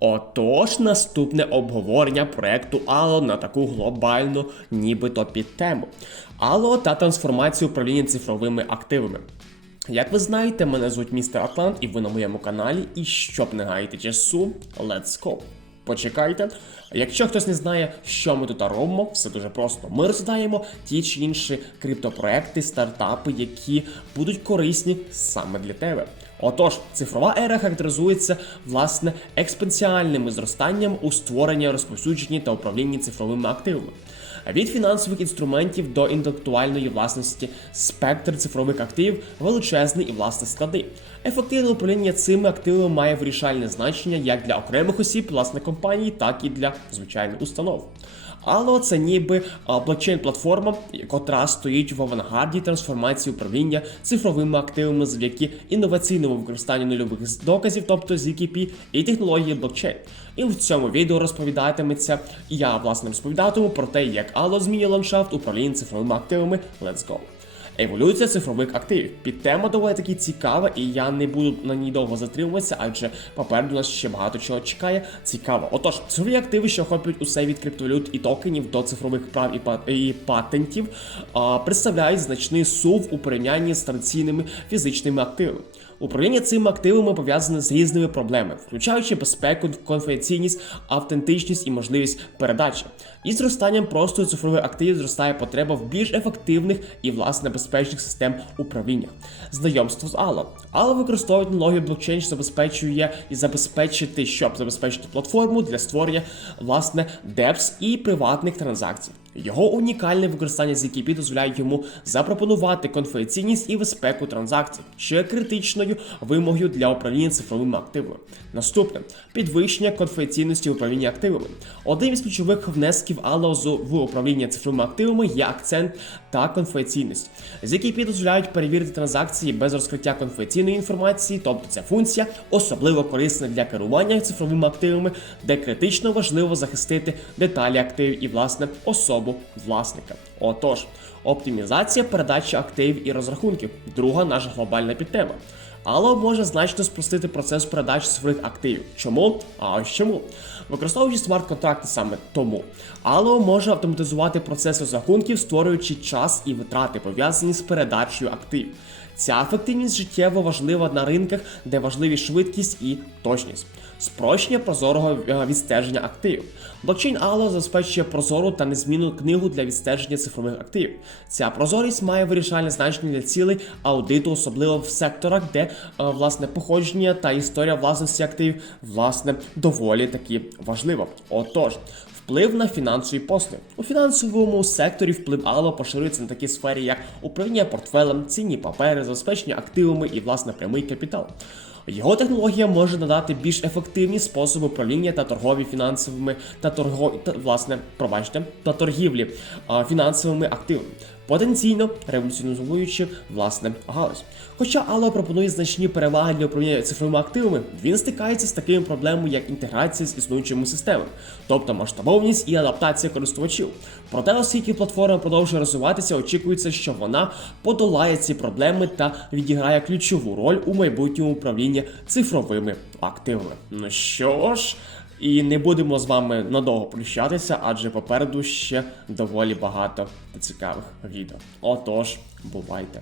Отож, наступне обговорення проекту Allo на таку глобальну, нібито підтему. Allo та трансформацію управління цифровими активами. Як ви знаєте, мене звуть містер Атлант, і ви на моєму каналі. І щоб не гаяти часу, let's go! Почекайте. Якщо хтось не знає, що ми тут робимо, все дуже просто. Ми розглядаємо ті чи інші криптопроекти, стартапи, які будуть корисні саме для тебе. Отож, цифрова ера характеризується власне експоненціальним зростанням у створенні, розповсюдженні та управлінні цифровими активами. Від фінансових інструментів до інтелектуальної власності спектр цифрових активів величезний і власне склади. Ефективне управління цими активами має вирішальне значення як для окремих осіб, власне компаній, так і для звичайних установ. Allo – це ніби блокчейн-платформа, котра стоїть в авангарді трансформації управління цифровими активами завдяки інноваційному використанню нульових доказів, тобто ZKP, і технології блокчейн. І в цьому відео розповідатиметься, я власне розповідатиму про те, як Allo змінює ландшафт управління цифровими активами. Let's go! Еволюція цифрових активів. Під тема доволі таки цікава, і я не буду на ній довго затримуватися, адже попереду нас ще багато чого чекає. Цікаво. Отож, цифрові активи, що охоплюють усе від криптовалют і токенів до цифрових прав і, па- і патентів, представляють значний сув у порівнянні з традиційними фізичними активами. Управління цими активами пов'язане з різними проблемами, включаючи безпеку, конфіденційність, автентичність і можливість передачі. І зростанням простору цифрових активів зростає потреба в більш ефективних і власне безпечних систем управління. Знайомство з Allo. Allo використовує технологію блокчейн, що забезпечує і забезпечити, щоб забезпечити платформу для створення власне DEPS і приватних транзакцій. Його унікальне використання ZKP дозволяє йому запропонувати конфіденційність і безпеку транзакцій, що є критичною вимогою для управління цифровими активами. Наступне підвищення конфіденційності управління активами. Один із ключових внесків з- в управління цифровими активами є акцент та конфіденційність. ZKP дозволяють перевірити транзакції без розкриття конфіденційної інформації, тобто ця функція особливо корисна для керування цифровими активами, де критично важливо захистити деталі активів і власне особу власника. Отож, оптимізація передачі активів і розрахунків друга наша глобальна підтема. Allo може значно спростити процес передачі цифрових активів. Чому? А ось чому? Використовуючи смарт-контракти саме тому. Allo може автоматизувати процес розрахунків, створюючи час і витрати, пов'язані з передачею активів. Ця ефективність життєво важлива на ринках, де важливі швидкість і точність. Спрощення прозорого е, відстеження активів. Блокчейн Allo забезпечує прозору та незмінну книгу для відстеження цифрових активів. Ця прозорість має вирішальне значення для цілей аудиту, особливо в секторах, де е, власне походження та історія власності активів власне доволі таки важливо. Отож. Вплив на фінансові послуги. У фінансовому секторі вплив Allo поширюється на такі сфері, як управління портфелем, цінні папери, забезпечення активами і власне прямий капітал. Його технологія може надати більш ефективні способи управління та торгові фінансовими та торго та, власне, пробачте, та торгівлі а, фінансовими активами, потенційно революціонуючи власне галузь. Хоча Allo пропонує значні переваги для управління цифровими активами, він стикається з такими проблемами, як інтеграція з існуючими системами, тобто масштабовність і адаптація користувачів. Проте, оскільки платформа продовжує розвиватися, очікується, що вона подолає ці проблеми та відіграє ключову роль у майбутньому управлінні цифровими активами. Ну що ж. І не будемо з вами надовго прощатися, адже попереду ще доволі багато цікавих відео. Отож, бувайте!